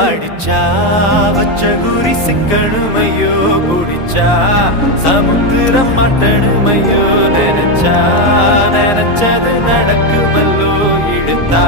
அடிச்சா வச்ச குறி சிக்கணுமையோ குடிச்சா சமுத்திரம் மட்டணுமையோ நினைச்சா நினைச்சது நடக்குமல்லோ இழுத்தா